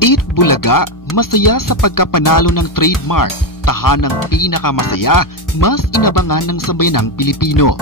Eat Bulaga, masaya sa pagkapanalo ng trademark. Tahanang pinakamasaya, mas inabangan ng sambayanang Pilipino.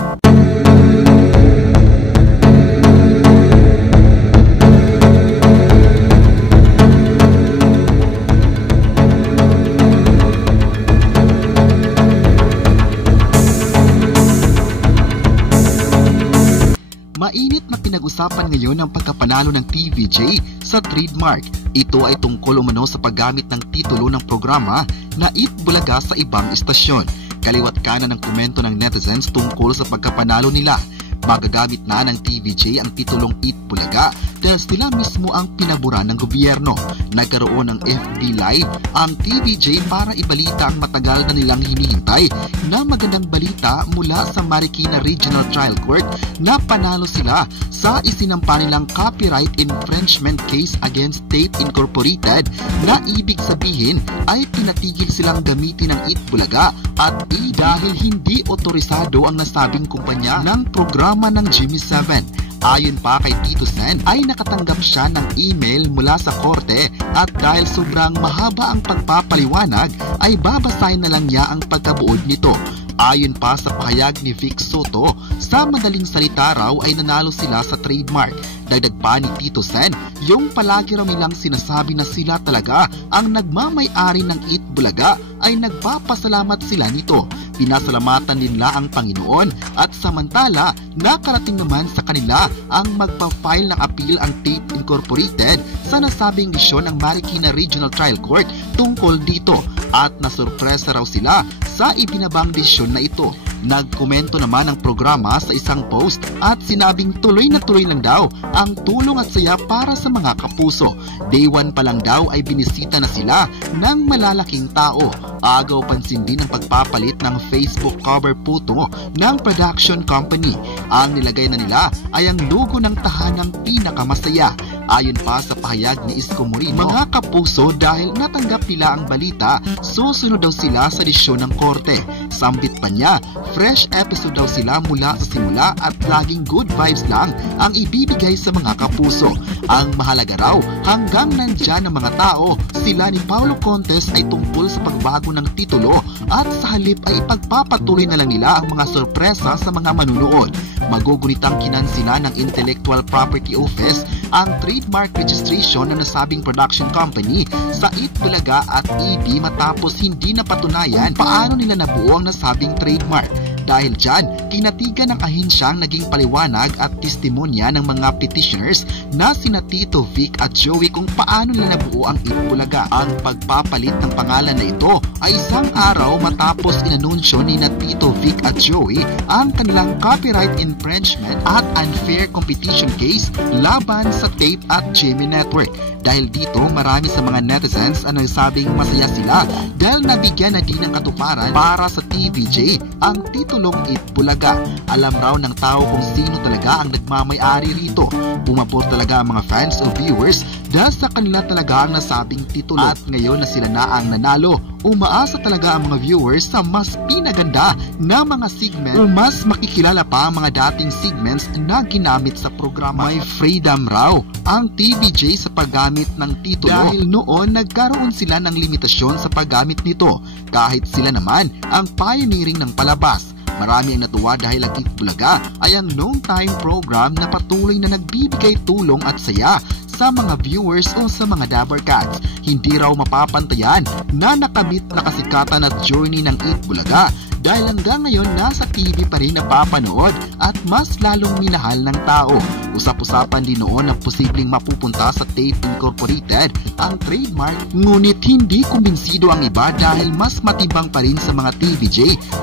Mainit na pinag-usapan ngayon ang pagkapanalo ng TVJ sa trademark. Ito ay tungkol umano sa paggamit ng titulo ng programa na Eat Bulaga sa ibang istasyon. Kaliwat kanan ng komento ng netizens tungkol sa pagkapanalo nila. Magagamit na ng TVJ ang titulong Eat Bulaga dahil sila mismo ang pinabura ng gobyerno. Nagkaroon ng FB Live ang TVJ para ibalita ang matagal na nilang hinihintay na magandang balita mula sa Marikina Regional Trial Court na panalo sila sa isinampa nilang copyright infringement case against Tape Incorporated na ibig sabihin ay pinatigil silang gamitin ang Eat Bulaga at dahil hindi otorisado ang nasabing kumpanya ng programa ng GMA7. Ayon pa kay Tito Sen ay nakatanggap siya ng email mula sa korte at dahil sobrang mahaba ang pagpapaliwanag ay babasahin na lang niya ang pagkabuod nito. Ayon pa sa pahayag ni Vic Soto, sa madaling salita raw ay nanalo sila sa trademark. Dagdag pa ni Tito Sen, yung palagi raw nilang sinasabi na sila talaga ang nagmamay-ari ng Eat Bulaga ay nagpapasalamat sila nito. Pinasalamatan nila ang Panginoon at samantala nakarating naman sa kanila ang magpa-file ng appeal ang Tape Incorporated sa nasabing desisyon ng Marikina Regional Trial Court tungkol dito at nasurpresa raw sila sa ibinabang desisyon na ito. Nagkomento naman ang programa sa isang post at sinabing tuloy na tuloy lang daw ang tulong at saya para sa mga kapuso. Day 1 pa lang daw ay binisita na sila ng malalaking tao. Agaw pansin din ang pagpapalit ng Facebook cover photo ng production company. Ang nilagay na nila ay ang logo ng tahanang pinakamasaya. Ayon pa sa pahayag ni Isko Moreno, mga kapuso dahil natanggap nila ang balita, susunod daw sila sa desisyon ng korte. Sambit pa niya, fresh episode daw sila mula sa simula at laging good vibes lang ang ibibigay sa mga kapuso. Ang mahalaga raw, hanggang nandyan ang mga tao, sila ni Paulo Contes ay tungkol sa pagbago ng titulo at sa halip ay ipagpapatuloy na lang nila ang mga sorpresa sa mga manunood. Magugunitang kinansila ng Intellectual Property Office ang trademark registration ng nasabing production company sa Eat Bulaga at EB matapos hindi napatunayan paano nila nabuo ang nasabing trademark. Dahil dyan, kinatigan ng ahensyang naging paliwanag at testimonya ng mga petitioners na sina Tito Vic at Joey kung paano nila nabuo ang Eat Bulaga. Ang pagpapalit ng pangalan na ito ay isang araw matapos inanunsyo ni na Tito Vic at Joey ang kanilang copyright infringement at unfair competition case laban sa Tape at GMA Network. Dahil dito, marami sa mga netizens ang nagsabing masaya sila dahil nabigyan na din ng katuparan para sa TVJ ang titulong Eat Bulaga. Alam raw ng tao kung sino talaga ang nagmamay-ari rito. Pumapor talaga ang mga fans o viewers dahil sa kanila talaga ang nasabing titulo. At ngayon na sila na ang nanalo, umaasa talaga ang mga viewers sa mas pinaganda na mga segment o mas makikilala pa ang mga dating segments na ginamit sa programa. May freedom raw ang TVJ sa paggamit ng titulo dahil noon nagkaroon sila ng limitasyon sa paggamit nito kahit sila naman ang pioneering ng palabas. Marami ang natuwa dahil ang Eat Bulaga ay ang noong time program na patuloy na nagbibigay tulong at saya sa mga viewers o sa mga Dabber Cats. Hindi raw mapapantayan na nakamit na kasikatan at journey ng Eat Bulaga dahil hanggang ngayon nasa TV pa rin napapanood at mas lalong minahal ng tao. Usap-usapan din noon na posibleng mapupunta sa Tape Incorporated ang trademark, ngunit hindi kumbinsido ang iba dahil mas matibang pa rin sa mga TVJ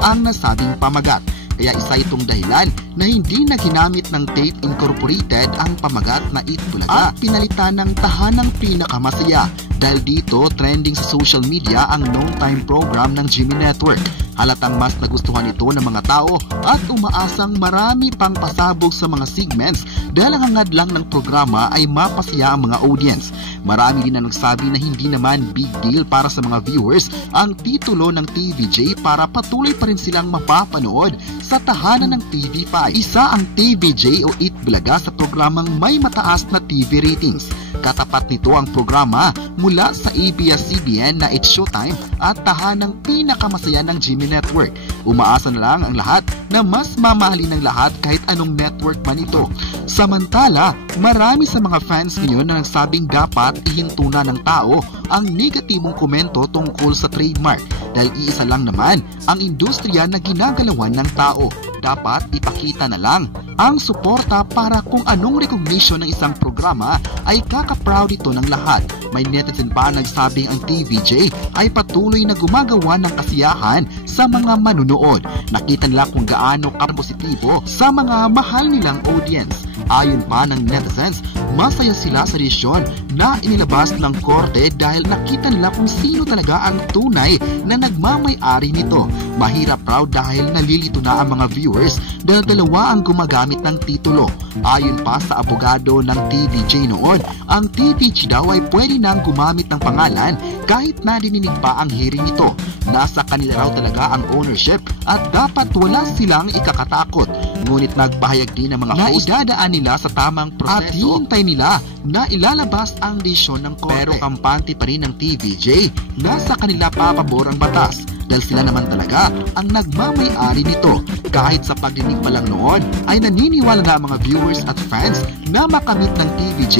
ang nasabing pamagat. Kaya isa itong dahilan na hindi na ginamit ng Tape Incorporated ang pamagat na Eat Bulaga at pinalitan ng tahanang pinakamasaya. Dahil dito, trending sa social media ang noong time program ng GMA Network. Halatang mas nagustuhan ito ng mga tao at umaasang marami pang pasabog sa mga segments dahil ang hangad lang ng programa ay mapasaya ang mga audience. Marami din na nagsabi na hindi naman big deal para sa mga viewers ang titulo ng TVJ para patuloy pa rin silang mapapanood sa tahanan ng TV5. Isa ang TVJ o Eat Bulaga sa programang may mataas na TV ratings. Katapat nito ang programa mula sa ABS-CBN na It's Showtime at tahanang pinakamasaya ng GMA Network. Umaasa na lang ang lahat na mas mamahalin ng lahat kahit anong network man ito. Samantala, marami sa mga fans ngayon na nagsabing dapat ihinto na ng tao ang negatibong komento tungkol sa trademark dahil iisa lang naman ang industriya na ginagalawan ng tao. Dapat ipakita na lang ang suporta para kung anong recognition ng isang programa ay kaka-proud ito ng lahat. May netizen pa nagsabing ang TVJ ay patuloy na gumagawa ng kasiyahan sa mga manunood. Nakita nila kung gaano kapositibo sa mga mahal nilang audience. Ayon pa ng netizens, masaya sila sa desisyon na inilabas ng korte dahil nakita nila kung sino talaga ang tunay na nagmamay-ari nito. Mahirap raw dahil nalilito na ang mga viewers dahil dalawa ang gumagamit ng titulo. Ayon pa sa abogado ng TVJ noon, ang TVJ daw ay pwede nang gumamit ng pangalan kahit na dininig pa ang hearing nito. Nasa kanila raw talaga ang ownership at dapat wala silang ikakatakot. Ngunit nagpahayag din ng mga host na idadaan nila sa tamang proseso at hihintay nila na ilalabas ang desisyon ng korte. Pero kampante pa rin ng TVJ na sa kanila papabor ang batas dahil sila naman talaga ang nagmamay-ari nito. Kahit sa pagdinig pa lang noon ay naniniwala na ang mga viewers at fans na makamit ng TVJ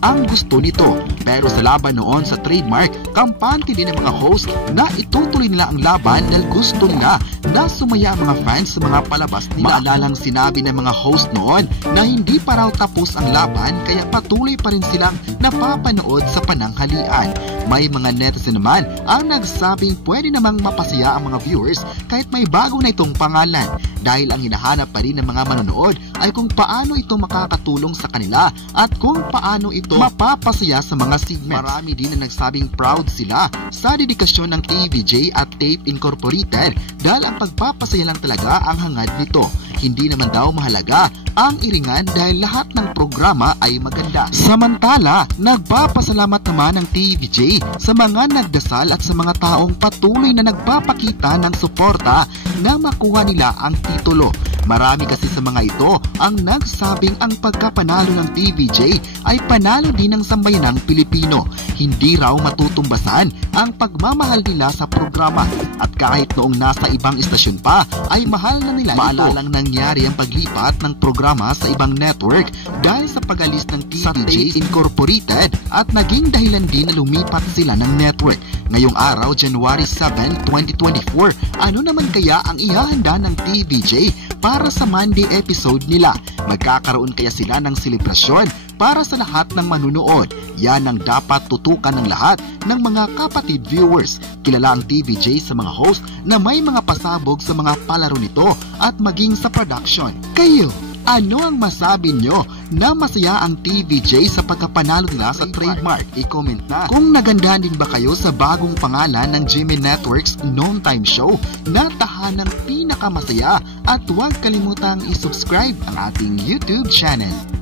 ang gusto nito. Pero sa laban noon sa trademark, kampante din ng mga host na itutuloy nila ang laban dahil gusto nila na sumaya ang mga fans sa mga palabas nila. Maalalang sinabi ng mga host noon na hindi pa raw tapos ang laban kaya patuloy pa rin silang napapanood sa pananghalian. May mga netizen naman ang nagsabing pwede namang mapasaya ang mga viewers kahit may bago na itong pangalan dahil ang hinahanap pa rin ng mga manonood ay kung paano ito makakatulong sa kanila at kung paano ito mapapasaya sa mga segments. Marami din na nagsabing proud sila sa dedikasyon ng TVJ at Tape Incorporated dahil ang pagpapasaya lang talaga ang hangad nito. Hindi naman daw mahalaga ang iringan dahil lahat ng programa ay maganda. Samantala, nagpapasalamat naman ang TVJ sa mga nagdasal at sa mga taong patuloy na nagpapakita ng suporta na makuha nila ang titulo. Marami kasi sa mga ito ang nagsabing ang pagkapanalo ng TVJ ay panalo din ng sambayanang Pilipino. Hindi raw matutumbasan ang pagmamahal nila sa programa at kahit noong nasa ibang istasyon pa ay mahal na nila ito. Maalalang nangyari ang paglipat ng programa sa ibang network dahil sa pag-alis ng TVJ Incorporated at naging dahilan din na lumipat sila ng network. Ngayong araw, January 7, 2024, ano naman kaya ang ihahanda ng TVJ para sa Monday episode nila? Magkakaroon kaya sila ng selebrasyon para sa lahat ng manunood? Yan ang dapat tutukan ng lahat ng mga kapatid viewers. Kilala ang TVJ sa mga host na may mga pasabog sa mga palaro nito at maging sa production. Kayo, ano ang masabi nyo na masaya ang TVJ sa pagkapanalo nila sa trademark? I-comment na. Kung nagandahan din ba kayo sa bagong pangalan ng GMA Network's Noon Time Show na tahanang pinakamasaya at huwag kalimutang i-subscribe ang ating YouTube channel.